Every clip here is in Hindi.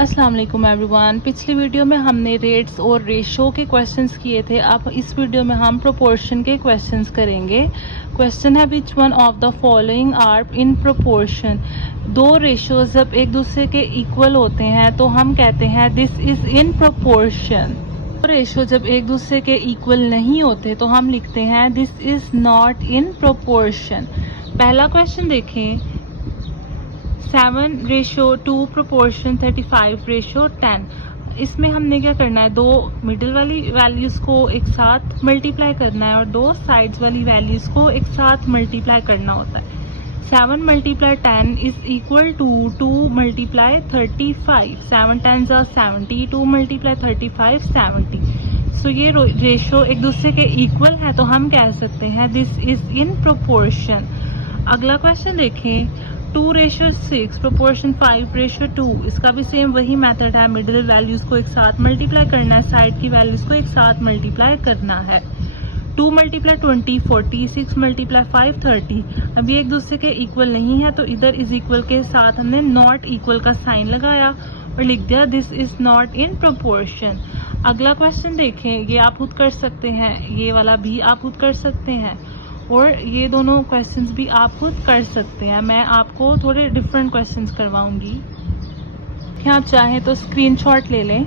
अस्सलाम वालेकुम एवरीवन। पिछली वीडियो में हमने रेट्स और रेशो के क्वेश्चंस किए थे। अब इस वीडियो में हम प्रोपोर्शन के क्वेश्चंस करेंगे। क्वेश्चन है which one of the following are in proportion. दो रेशोज जब एक दूसरे के इक्वल होते हैं तो हम कहते हैं this is in proportion. Ratio जब एक दूसरे के इक्वल नहीं होते तो हम लिखते हैं this is not in proportion. पहला क्वेश्चन देखें, 7:2 प्रोपोर्शन 35:10। इसमें हमने क्या करना है, दो मिडिल वाली वैल्यूज को एक साथ मल्टीप्लाई करना है और दो साइड्स वाली वैल्यूज को एक साथ मल्टीप्लाई करना होता है। 7 × 10 is equal to 2 × 35। 7 10s are 70, 2 × 35 70। सो ये रेशो एक दूसरे के इक्वल है तो हम कह सकते हैं दिस इज इन प्रोपोर्शन। अगला क्वेश्चन देखें, 2:6 प्रोपोर्शन 5:2। इसका भी सेम वही मेथड है, मिडिल वैल्यूज को एक साथ मल्टीप्लाई करना है, साइड की वैल्यूज को एक साथ मल्टीप्लाई करना है। 2 × 20 40, 6 × 5 30। अब ये एक दूसरे के इक्वल नहीं है तो इधर इज इक्वल के साथ हमने नॉट इक्वल का साइन लगाया और लिख दिया this is not in proportion. अगला क्वेश्चन देखें, ये आप खुद कर सकते हैं, ये वाला भी आप खुद कर सकते हैं और ये दोनों क्वेश्चंस भी आप खुद कर सकते हैं। मैं आपको थोड़े डिफरेंट क्वेश्चंस करवाऊंगी। क्या आप चाहें तो स्क्रीनशॉट ले लें।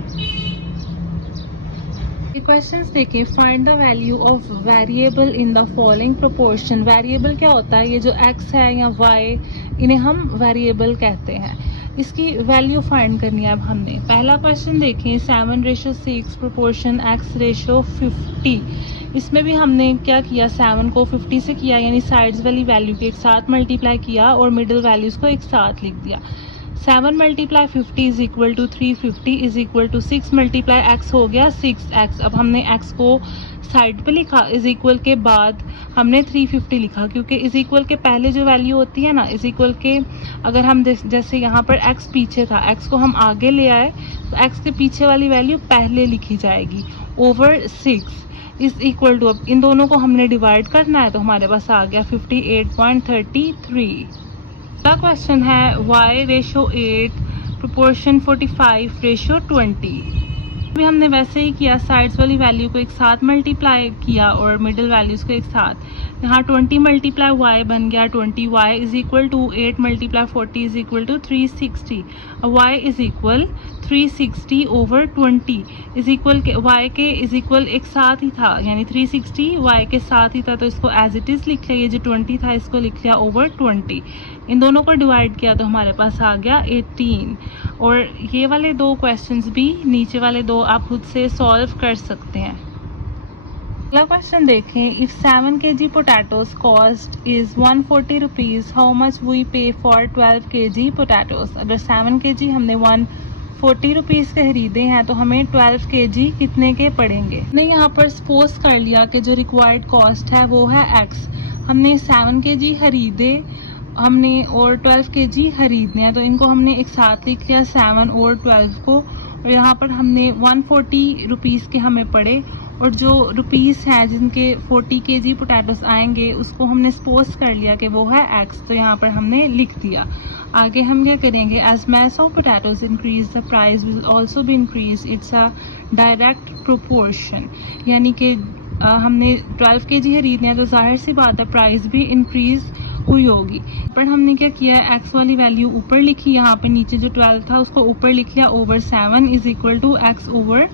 ये क्वेश्चंस देखिए, find the value of variable in the following proportion. Variable क्या होता है, ये जो x है या y, इन्हें हम वेरिएबल कहते हैं। इसकी वैल्यू फाइंड करनी है अब हमने। पहला क्वेश्चन देखें, 7:6 प्रोपोर्शन x:50। इसमें भी हमने क्या किया, 7 को 50 से किया, यानी साइड्स वाली वैल्यू के एक साथ मल्टीप्लाई किया और मिडिल वैल्यूज को एक साथ लिख दिया। 7 × 50 is equal to 350 is equal to 6 × x हो गया 6x। अब हमने x को साइड पे लिखा, इज इक्वल के बाद हमने 350 लिखा, क्योंकि इज इक्वल के पहले जो वैल्यू होती है ना, इज इक्वल के अगर हम जैसे यहाँ पर x पीछे था, x को हम आगे ले आए तो x के पीछे वाली वैल्यू पहले लिखी जाएगी ओवर 6 इज इक्वल टू, अब इन दोनों को हमने डिवाइड करना है तो हमारे पास आ गया 58.33। अगला क्वेश्चन है y:8 प्रोपोर्शन 45:20। भी हमने वैसे ही किया, साइड्स वाली वैल्यू को एक साथ मल्टीप्लाई किया और मिडिल वैल्यूज को एक साथ। यहाँ 20 × y बन गया 20y is equal to 8 × 40 is equal to 360। y is equal 360 over 20 is equal के y के इज इक्वल एक साथ ही था, यानी 360 y के साथ ही था तो इसको एज इट इज लिख लिया। ये जो 20 था इसको लिख लिया ओवर 20। इन दोनों को डिवाइड किया तो हमारे पास आ गया 18। और ये वाले दो क्वेश्चंस भी, नीचे वाले दो आप खुद से सॉल्व कर सकते हैं। अगला क्वेश्चन देखें, if 7 kg potatoes cost is 140 rupees, how much we pay for 12 kg potatoes. अगर 7 kg हमने 140 रुपीज के खरीदे हैं तो हमें 12 kg कितने के पड़ेंगे। हमने यहाँ पर सपोज कर लिया कि जो रिक्वायर्ड कॉस्ट है वो है x। हमने 7 kg खरीदे हमने और 12 kg खरीदने हैं तो इनको हमने एक साथ लिख लिया 7 और 12 को, और यहाँ पर हमने 140 रुपीज़ के हमें पड़े और जो रुपीज़ हैं जिनके 40 kg पोटैटोस आएंगे उसको हमने सपोज कर लिया कि वो है x, तो यहाँ पर हमने लिख दिया। आगे हम क्या करेंगे, as mass of potatoes increase the price will also भी increase, it's a direct proportion. यानी कि हमने 12 kg खरीदने हैं तो जाहिर सी बात है प्राइस भी इंक्रीज हुई होगी। पर हमने क्या किया, x वाली वैल्यू ऊपर लिखी, यहाँ पे नीचे जो 12 था उसको ऊपर लिख लिया over 7 is equal to x over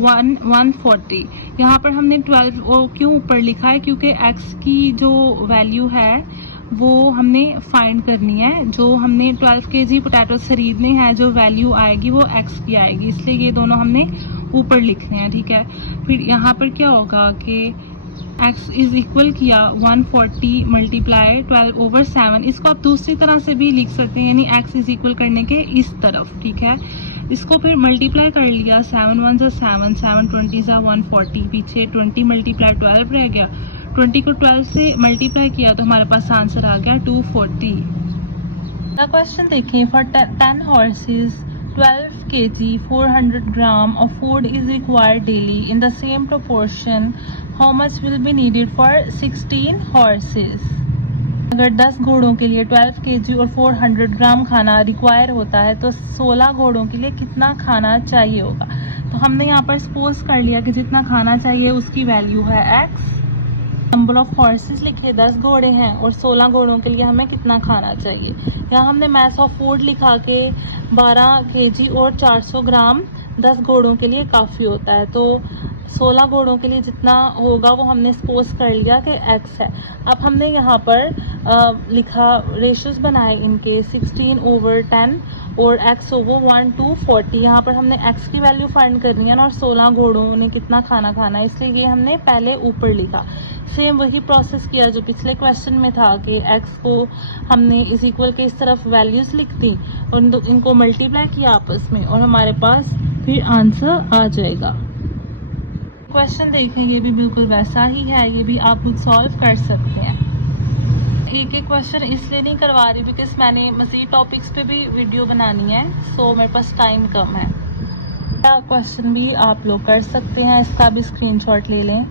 140। यहाँ पर हमने 12 क्यों ऊपर लिखा है, क्योंकि x की जो वैल्यू है वो हमने फाइंड करनी है। जो हमने 12 kg पोटैटोस खरीदने हैं, जो वैल्यू आएगी वो x की आएगी, इसलिए ये दोनों हमने ऊपर लिखने हैं, ठीक है। फिर यहाँ पर क्या होगा कि x इज इक्वल किया 140 × 12 ओवर 7। इसको आप दूसरी तरह से भी लिख सकते हैं, यानी x इज इक्वल करने के इस तरफ, ठीक है। इसको फिर मल्टीप्लाई कर लिया, 7 1s are 7, 7 20s are 140, पीछे 20 × 12 रह गया, 20 को 12 से मल्टीप्लाई किया तो हमारे पास आंसर आ गया 240। क्वेश्चन देखें, for 10 horses 12 kg 400 gram of food is required daily in the same proportion, how much will be needed for 16 horses। अगर 10 घोड़ों के लिए 12 केजी और 400 ग्राम खाना रिक्वायर होता है तो 16 घोड़ों के लिए कितना खाना चाहिए होगा। तो हमने यहाँ पर सपोज कर लिया कि जितना खाना चाहिए उसकी वैल्यू है x। नंबर ऑफ हॉर्सेस लिखे 10 घोड़े हैं और 16 घोड़ों के लिए हमें कितना खाना चाहिए। यहाँ हमने मैस ऑफ फूड लिखा के 12 केजी और 400 ग्राम 10 घोड़ों के लिए काफ़ी होता है। तो 16 घोड़ों के लिए जितना होगा वो हमने सपोज कर लिया कि x है। अब हमने यहाँ पर लिखा रेशियोज बनाए इनके 16/10 और x ओवर 1 to 40। यहाँ पर हमने x की वैल्यू फाइंड करनी है और 16 घोड़ों ने कितना खाना खाना है, इसलिए ये हमने पहले ऊपर लिखा। सेम वही प्रोसेस किया जो पिछले क्वेश्चन में था कि x को हमने इस इक्वल के इस तरफ वैल्यूज लिख दी और इनको मल्टीप्लाई किया आपस में और हमारे पास फिर आंसर आ जाएगा। क्वेश्चन देखें, ये भी बिल्कुल वैसा ही है, ये भी आप खुद सॉल्व कर सकते हैं। एक एक क्वेश्चन इसलिए नहीं करवा रही बिकॉज मैंने मज़ीद टॉपिक्स पे भी वीडियो बनानी है, सो मेरे पास टाइम कम है। क्वेश्चन भी आप लोग कर सकते हैं, इसका भी स्क्रीनशॉट ले लें।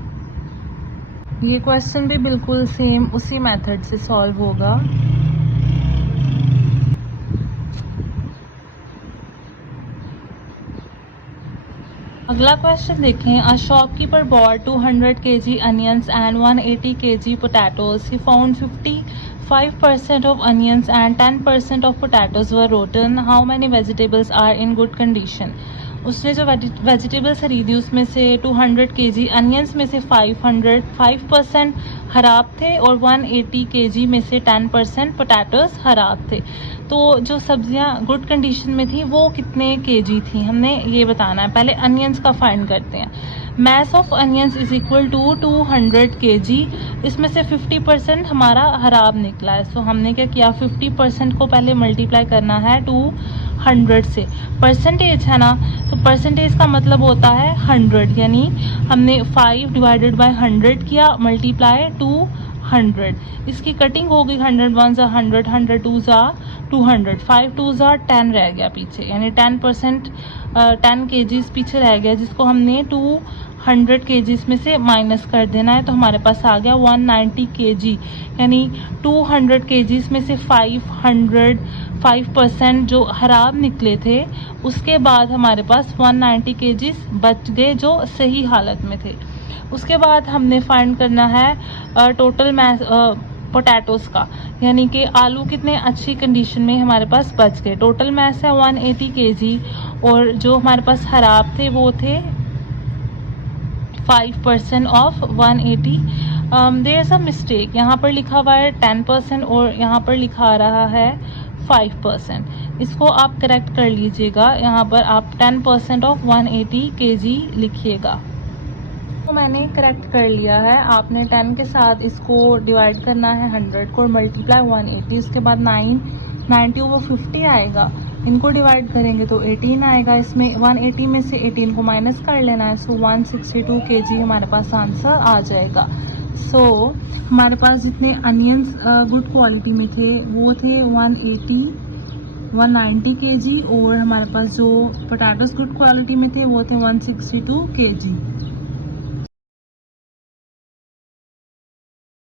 ये क्वेश्चन भी बिल्कुल सेम उसी मेथड से सॉल्व होगा। अगला क्वेश्चन देखें। A shopkeeper bot 200 kg onions and 180 kg potatoes. He found 55% of onions and 10% of potatoes were rotten. How many vegetables are in good condition? उसने जो वेजिटेबल्स खरीदी उसमें से 200 kg अनियंस में से 5% खराब थे और 180 kg में से 10% पोटैटोस खराब थे। तो जो सब्जियां गुड कंडीशन में थी वो कितने केजी थी हमने ये बताना है। पहले अनियंस का फाइंड करते हैं। Mass of onions is equal to 200 kg। इसमें से 50% हमारा खराब निकला है। सो हमने क्या किया, 50% को पहले मल्टीप्लाई करना है 200 से। परसेंटेज है ना, तो परसेंटेज का मतलब होता है 100, यानी हमने 5 डिवाइडेड बाय 100 किया मल्टीप्लाई 200। इसकी कटिंग हो गई, 100 1 ज़ा 100, 100 2 ज़ा 200, 5 2 ज़ा 10 रह गया पीछे, यानी 10% 10 kgs पीछे रह गया, जिसको हमने 200 kgs में से माइनस कर देना है। तो हमारे पास आ गया 190 kg, यानी 200 kgs में से 5% जो खराब निकले थे, उसके बाद हमारे पास 190 kgs बच गए जो सही हालत में थे। उसके बाद हमने फाइंड करना है टोटल मैस पोटैटोस का, यानी कि आलू कितने अच्छी कंडीशन में हमारे पास बच गए। टोटल मैस है 180 kg और जो हमारे पास खराब थे वो थे 5% of 180। There is a mistake, यहाँ पर लिखा हुआ है 10% और यहाँ पर लिखा आ रहा है 5%। इसको आप करेक्ट कर लीजिएगा, यहाँ पर आप 10% ऑफ 180 kg लिखिएगा। तो मैंने करेक्ट कर लिया है। आपने 10 के साथ इसको डिवाइड करना है 100 को, मल्टीप्लाई 180, उसके बाद 90 ओवर 50 आएगा। इनको डिवाइड करेंगे तो 18 आएगा। इसमें 180 में से 18 को माइनस कर लेना है। सो 162 kg हमारे पास आंसर आ जाएगा। सो हमारे पास जितने अनियंस गुड क्वालिटी में थे वो थे 190 kg और हमारे पास जो पोटैटोस गुड क्वालिटी में थे वो थे 162 kg।